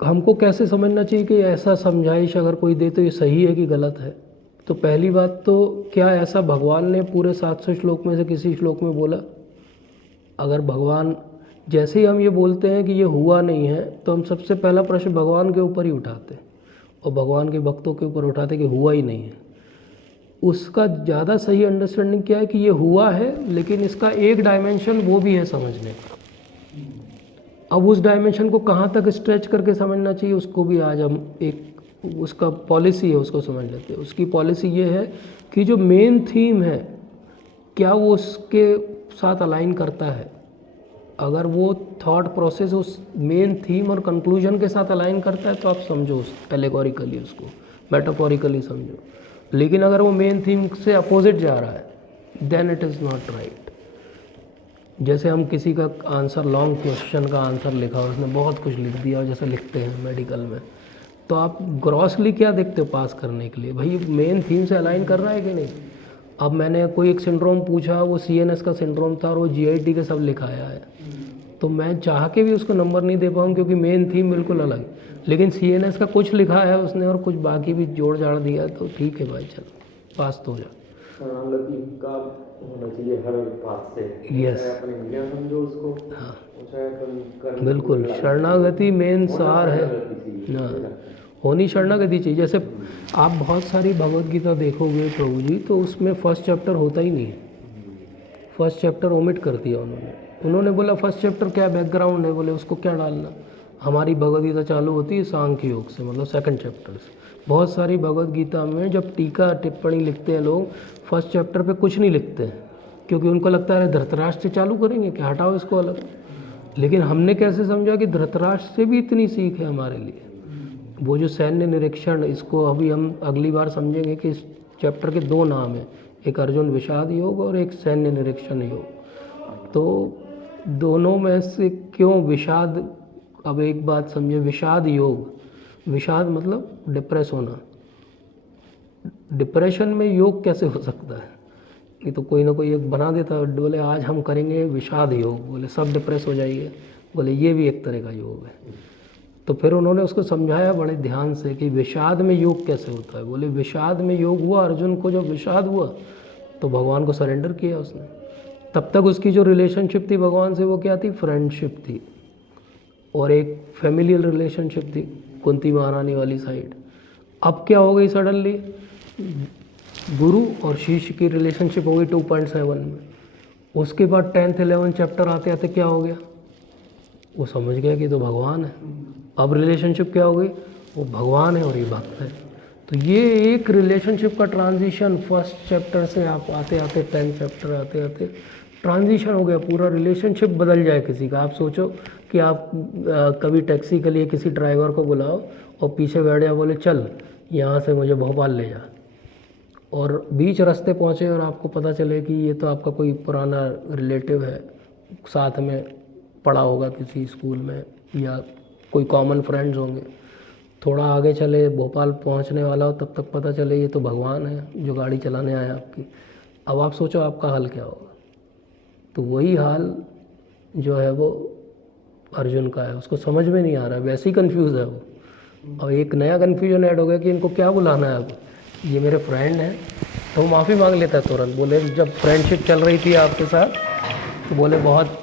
हमको कैसे समझना चाहिए कि ऐसा समझाइश अगर कोई दे तो ये सही है कि गलत है। तो पहली बात तो, क्या ऐसा भगवान ने पूरे 700 श्लोक में से किसी श्लोक में बोला? अगर भगवान, जैसे ही हम ये बोलते हैं कि ये हुआ नहीं है, तो हम सबसे पहला प्रश्न भगवान के ऊपर ही उठाते हैं, और भगवान के भक्तों के ऊपर उठाते कि हुआ ही नहीं है। उसका ज़्यादा सही अंडरस्टैंडिंग क्या है कि ये हुआ है, लेकिन इसका एक डायमेंशन वो भी है समझने का। अब उस डायमेंशन को कहाँ तक स्ट्रेच करके समझना चाहिए, उसको भी आज हम एक, उसका पॉलिसी है उसको समझ लेते हैं। उसकी पॉलिसी ये है कि जो मेन थीम है क्या वो उसके साथ अलाइन करता है। अगर वो थॉट प्रोसेस उस मेन थीम और कंक्लूजन के साथ अलाइन करता है तो आप समझो उस एलेगोरिकली, उसको मेटाफोरिकली समझो। लेकिन अगर वो मेन थीम से अपोजिट जा रहा है then it is not right. जैसे हम किसी का आंसर, लॉन्ग क्वेश्चन का आंसर लिखा और उसने बहुत कुछ लिख दिया, जैसे लिखते हैं मेडिकल में, तो आप ग्रॉसली क्या देखते हो पास करने के लिए, भाई मेन थीम से अलाइन कर रहा है कि नहीं। अब मैंने कोई एक सिंड्रोम पूछा, वो CNS का सिंड्रोम था और वो GIT के सब लिखाया है, तो मैं चाह के भी उसको नंबर नहीं दे पाऊँ क्योंकि मेन थीम बिल्कुल अलग है। लेकिन CNS का कुछ लिखा है उसने और कुछ बाकी भी जोड़ जाड़ दिया, तो ठीक है भाई चल पास तो हो जा। शरणागति का होना चाहिए हर बात से। Yes. चाहे अपन इंडिया समझो उसको, हाँ चाहे अपन कर्म बिल्कुल, को लड़ाई शरणागति मेन होना सार है। शरणागति चाहिए, हाँ मुझे लगता है। होनी शरणागति चाहिए। जैसे आप बहुत सारी भगवत गीता देखोगे प्रभु जी, तो उसमें फर्स्ट चैप्टर होता ही नहीं है। फर्स्ट चैप्टर ओमिट कर दिया उन्होंने बोला फर्स्ट चैप्टर क्या बैकग्राउंड है, बोले उसको क्या डालना। हमारी भगवत गीता चालू होती है सांख्य योग से, मतलब सेकंड चैप्टर से। बहुत सारी भगवत गीता में जब टीका टिप्पणी लिखते हैं लोग, फर्स्ट चैप्टर पे कुछ नहीं लिखते हैं, क्योंकि उनको लगता है धृतराष्ट्र से चालू करेंगे क्या, हटाओ इसको अलग। लेकिन हमने कैसे समझा कि धृतराष्ट्र से भी इतनी सीख है हमारे लिए। वो जो सैन्य निरीक्षण, इसको अभी हम अगली बार समझेंगे कि इस चैप्टर के दो नाम हैं, एक अर्जुन विषाद योग और एक सैन्य निरीक्षण योग। तो दोनों में से क्यों विषाद, अब एक बात समझे, विषाद योग, विषाद मतलब डिप्रेस होना। डिप्रेशन में योग कैसे हो सकता है? ये तो कोई ना कोई एक बना देता है, बोले आज हम करेंगे विषाद योग, बोले सब डिप्रेस हो जाइए, बोले ये भी एक तरह का योग है। तो फिर उन्होंने उसको समझाया बड़े ध्यान से कि विषाद में योग कैसे होता है। बोले विषाद में योग हुआ, अर्जुन को जब विषाद हुआ तो भगवान को सरेंडर किया उसने। तब तक उसकी जो रिलेशनशिप थी भगवान से वो क्या थी, फ्रेंडशिप थी, और एक फैमिलियल रिलेशनशिप थी कुंती महारानी वाली साइड। अब क्या हो गई सडनली, गुरु और शिष्य की रिलेशनशिप हो गई 2.7 में। उसके बाद 10th 11th चैप्टर आते आते क्या हो गया, वो समझ गया कि तो भगवान है। अब रिलेशनशिप क्या हो गई, वो भगवान है और ये भक्त है। तो ये एक रिलेशनशिप का ट्रांजिशन, फर्स्ट चैप्टर से आप आते आते 10th चैप्टर आते आते ट्रांजिशन हो गया, पूरा रिलेशनशिप बदल जाए किसी का। आप सोचो कि आप कभी टैक्सी के लिए किसी ड्राइवर को बुलाओ और पीछे बैठ जाए, बोले चल यहाँ से मुझे भोपाल ले जा, और बीच रास्ते पहुँचे और आपको पता चले कि ये तो आपका कोई पुराना रिलेटिव है, साथ में पढ़ा होगा किसी स्कूल में या कोई कॉमन फ्रेंड्स होंगे। थोड़ा आगे चले, भोपाल पहुंचने वाला हो, तब तक पता चले ये तो भगवान है जो गाड़ी चलाने आया आपकी। अब आप सोचो आपका हाल क्या होगा। तो वही हाल जो है वो अर्जुन का है, उसको समझ में नहीं आ रहा है, वैसे ही कंफ्यूज है वो। और एक नया कन्फ्यूजन ऐड हो गया कि इनको क्या बुलाना है अब, ये मेरे फ्रेंड हैं। तो वो माफ़ी मांग लेता है तुरंत, बोले जब फ्रेंडशिप चल रही थी आपके साथ तो बोले बहुत,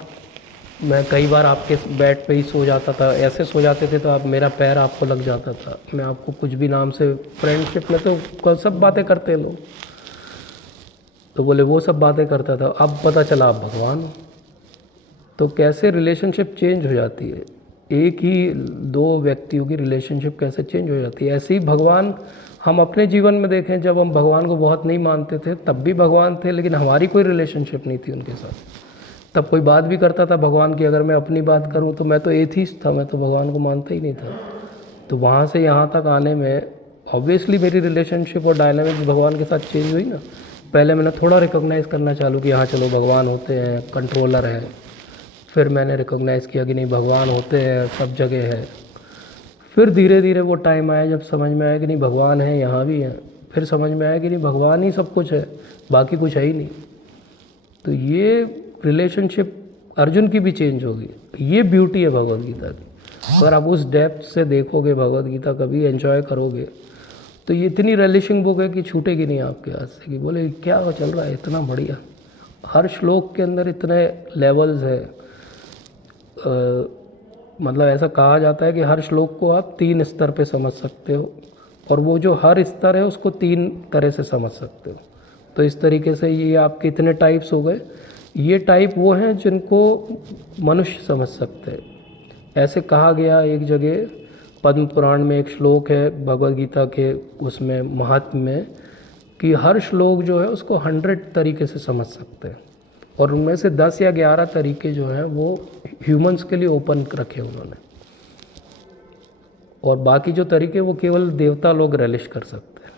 मैं कई बार आपके बेड पे ही सो जाता था, ऐसे सो जाते थे तो आप, मेरा पैर आपको लग जाता था, मैं आपको कुछ भी नाम से, फ्रेंडशिप में तो सब बातें करते लोग। तो बोले वो सब बातें करता था, अब पता चला आप भगवान हो। तो कैसे रिलेशनशिप चेंज हो जाती है, एक ही दो व्यक्तियों की रिलेशनशिप कैसे चेंज हो जाती है। ऐसे ही भगवान, हम अपने जीवन में देखें, जब हम भगवान को बहुत नहीं मानते थे तब भी भगवान थे, लेकिन हमारी कोई रिलेशनशिप नहीं थी उनके साथ। तब कोई बात भी करता था भगवान की, अगर मैं अपनी बात करूं तो मैं तो एथीस्ट था, मैं तो भगवान को मानता ही नहीं था। तो वहाँ से यहाँ तक आने में ऑब्वियसली मेरी रिलेशनशिप और डायनामिक्स भगवान के साथ चेंज हुई ना। पहले मैंने थोड़ा रिकॉग्नाइज़ करना चालू किया, हाँ चलो भगवान होते हैं, कंट्रोलर है। फिर मैंने रिकॉग्नाइज़ किया कि नहीं भगवान होते हैं, सब जगह है। फिर धीरे धीरे वो टाइम आया जब समझ में आया कि नहीं भगवान है, यहाँ भी है। फिर समझ में आया कि नहीं भगवान ही सब कुछ है, बाकी कुछ है ही नहीं। तो ये रिलेशनशिप अर्जुन की भी चेंज होगी। ये ब्यूटी है भगवद गीता की। अगर आप उस डेप्थ से देखोगे भगवद गीता, कभी एंजॉय करोगे, तो ये इतनी रिलिशिंग बुक है कि छूटेगी नहीं आपके हाथ से, कि बोले क्या चल रहा है इतना बढ़िया। हर श्लोक के अंदर इतने लेवल्स है, मतलब ऐसा कहा जाता है कि हर श्लोक को आप 3 स्तर पे समझ सकते हो, और वो जो हर स्तर है उसको 3 तरह से समझ सकते हो। तो इस तरीके से ये आपके इतने टाइप्स हो गए। ये टाइप वो हैं जिनको मनुष्य समझ सकते हैं। ऐसे कहा गया एक जगह, पद्म पुराण में एक श्लोक है भगवद गीता के, उसमें महात्म्य में, कि हर श्लोक जो है उसको 100 तरीके से समझ सकते हैं, और उनमें से 10 या 11 तरीके जो हैं वो ह्यूमंस के लिए ओपन रखे उन्होंने, और बाकी जो तरीके वो केवल देवता लोग रिलिश कर सकते हैं।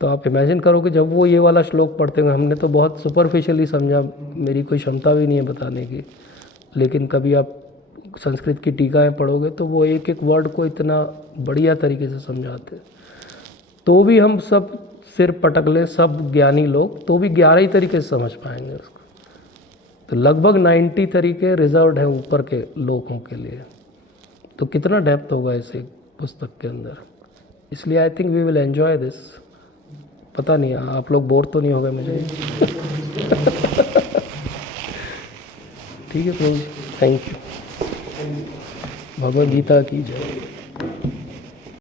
तो आप इमेजिन करो कि जब वो ये वाला श्लोक पढ़ते हैं, हमने तो बहुत सुपरफिशियली समझा, मेरी कोई क्षमता भी नहीं है बताने की, लेकिन कभी आप संस्कृत की टीकाएँ पढ़ोगे तो वो एक एक वर्ड को इतना बढ़िया तरीके से समझाते हैं। तो भी हम सब सिर पटक लें, सब ज्ञानी लोग, तो भी 11 ही तरीके से समझ पाएंगे उसको। तो लगभग 90 तरीके रिजर्व्ड हैं ऊपर के लोगों के लिए। तो कितना डेप्थ होगा इस एक पुस्तक के अंदर। इसलिए I think we will enjoy this. पता नहीं आप लोग बोर तो नहीं हो गए मुझे। ठीक है friends, thank you. Bhagavad Gita की जय।